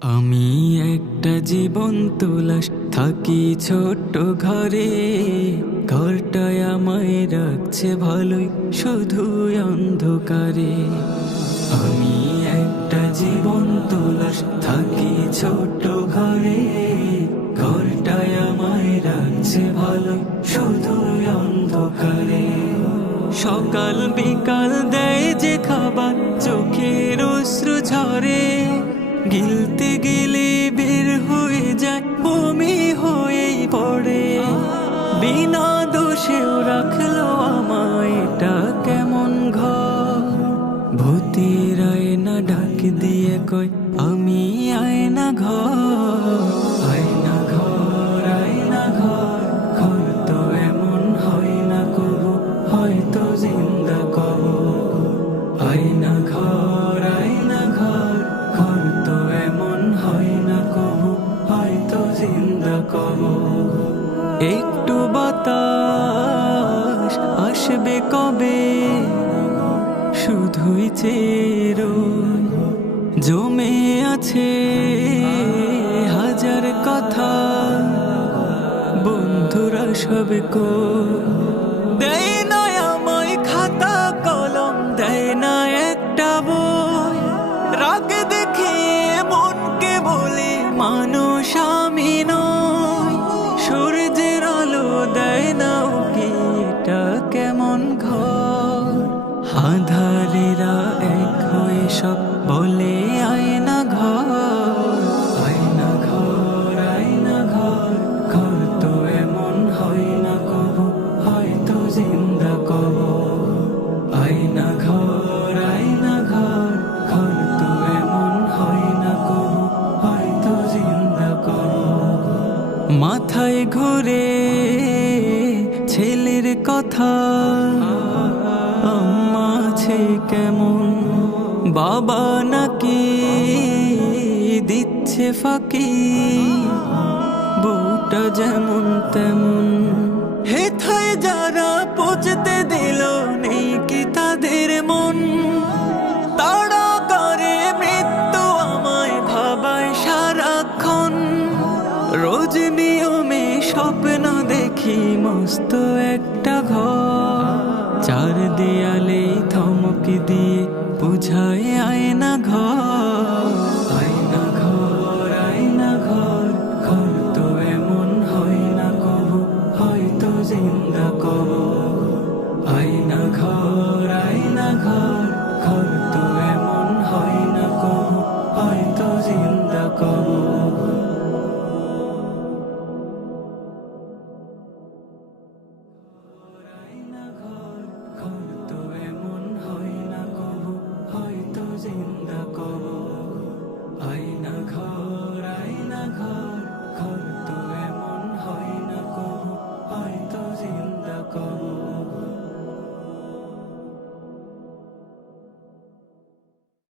আমি একটা জীবন্ত লাশ, থাকি ছোট্ট ঘরে। ঘরটায় আমায় রাখছে ভালোই, শুধু অন্ধকারে। আমি একটা জীবন্ত লাশ, থাকি ছোট্ট ঘরে। ঘরটায় আমায় রাখছে ভালোই, শুধু অন্ধকারে। সকাল বিকাল দেয় যে খাবার, চোখের অশ্রু ঝরে। গিলতে গেলে বের হয়ে যায়, বমি হয়েই পড়ে। বিনা দোষেও রাখলো আমায়, এটা কেমন ঘর। ভূতের আয়না ডাক দিয়ে কয়, আমি আয়না ঘর। আয়না ঘর, আয়না ঘর, ঘর তো এমন হয় না কবু, হয়তো জিন্দা কবর। আয়না ঘর, আয়না ঘর, ঘর তো এমন হয় না কবু, হয়তো জিন্দা কবর। একটু বাতাস আসবে কবে, শুধুই চেরো জমে আছে হাজার কথা। বন্ধুরা সব কো দেয় না আমায় খাতা কলম, দেয় না একটা বই। রাগ দেখে মনকে বলে মানুষ আমি নই। সূর্যের আলো দেয় না ওকে, এটা কেমন ঘর। আঁধারেরা এক হয়ে সব বলে আয়না ঘর। আয়না ঘর, আয়না ঘর, ঘর তো এমন হয় না কবু, হয়তো জিন্দা কবর। আয়না ঘর, আয়না ঘর, ঘর তো এমন হয় না কবু, হয়তো জিন্দা কবর। মাথায় ঘুরে ছেলের কথা, আম্মা আছে কেমন, বাবা নাকি দিচ্ছে ফাঁকি। বউটা যেমন তেমন, হেথায় যারা পচতে দিল, নেই কি তাদের মন। তাড়া করে মৃত্যু আমায় ভাবায় সারাক্ষণ। রোজ নিয়মে স্বপ্ন দেখি মস্ত একটা ঘর। চার দেয়ালে ধমক দিয়ে বুঝায় আয়না ঘর।